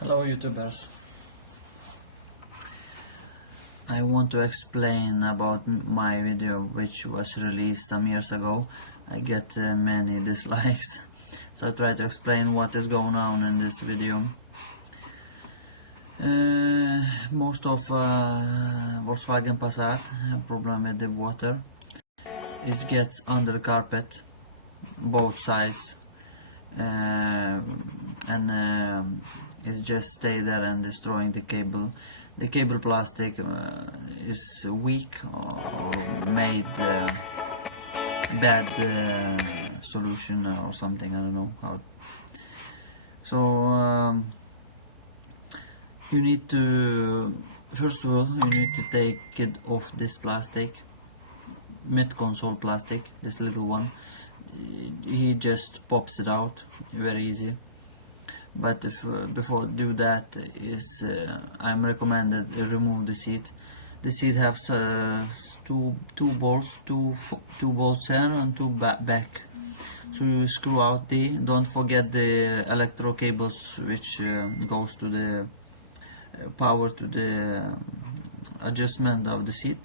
Hello YouTubers. I want to explain about my video which was released some years ago. I get many dislikes, so I try to explain what is going on in this video. Most of Volkswagen Passat have problem with the water. It gets under the carpet, both sides, and it's just stay there and destroying the cable. The cable plastic is weak or made bad solution or something. I don't know how. So you need to, first of all, you need to take it off this plastic, mid console plastic, this little one. He just pops it out, very easy. But if before do that is I'm recommended remove the seat. The seat has two bolts, two bolts here and two back. So you screw out don't forget the electro cables which goes to the power to the adjustment of the seat.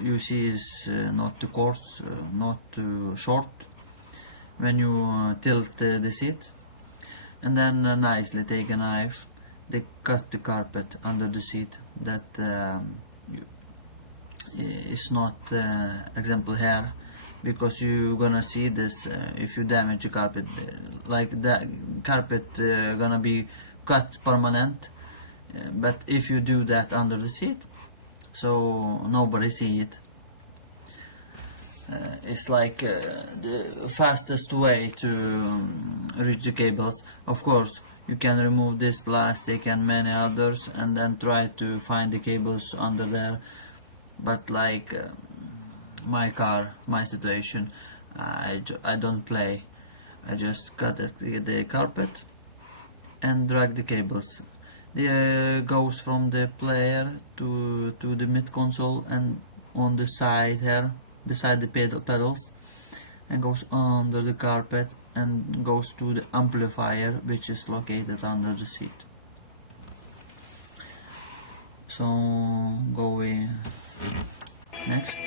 You see is not too coarse, not too short when you tilt the seat. And then nicely take a knife, they cut the carpet under the seat. That is not example here, because you're gonna see this if you damage the carpet, like the carpet gonna be cut permanent. But if you do that under the seat, so nobody see it. It's like the fastest way to reach the cables. Of course, you can remove this plastic and many others and then try to find the cables under there. But like my car, my situation, I don't play. I just cut the carpet and drag the cables. The goes from the player to the mid console and on the side here beside the pedals, and goes under the carpet and goes to the amplifier which is located under the seat. So go next.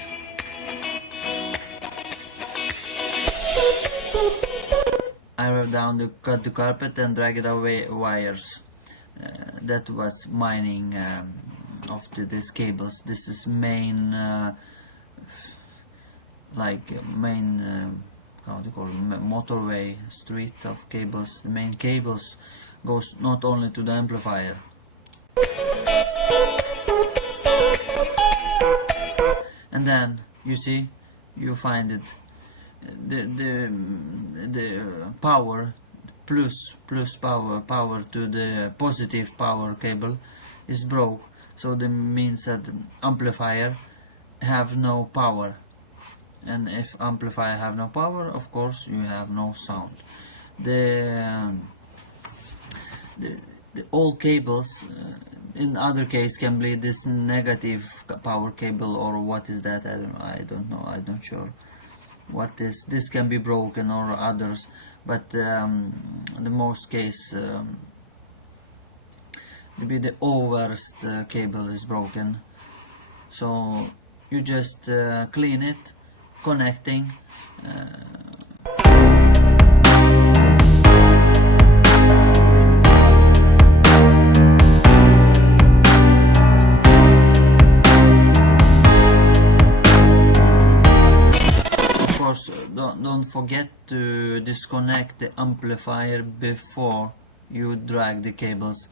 I rev down to cut the carpet and drag it away wires. That was mining of these cables. This is main main how do you call it, motorway street of cables. The main cables goes not only to the amplifier. And then you see, you find it, the power plus power to the positive power cable is broke. So that means that the amplifier have no power. And if amplifier have no power, of course you have no sound. The all cables in other case can be this negative power cable, or what is that? I don't know. I'm not sure what is. This can be broken or others, but the most case maybe the worst cable is broken. So you just clean it, connecting. Of course, don't forget to disconnect the amplifier before you drag the cables.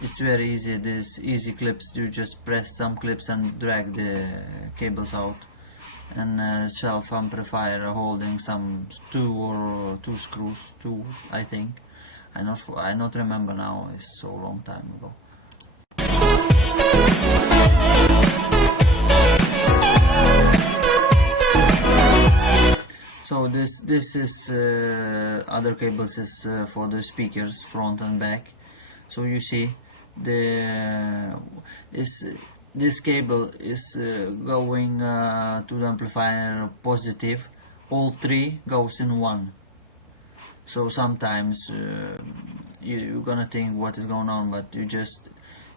It's very easy. These easy clips, you just press some clips and drag the cables out. And self amplifier holding some two screws, I think. I not remember now. It's so long time ago. So this is other cables is for the speakers, front and back. So you see this cable is going to the amplifier positive. All three goes in one. So sometimes you're gonna think what is going on, but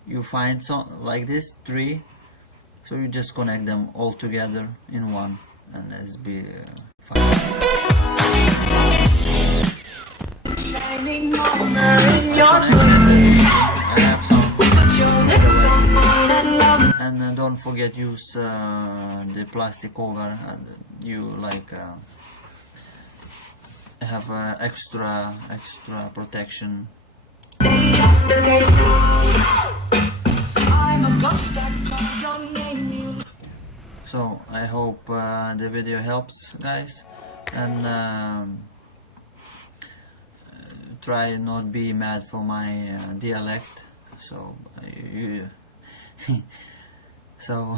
you find some like this three, so you just connect them all together in one, and it's be fine. I have some and don't forget use the plastic cover. You like have extra protection. So I hope the video helps, guys, and try not be mad for my dialect. So so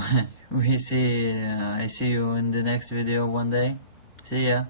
I see you in the next video one day. See ya.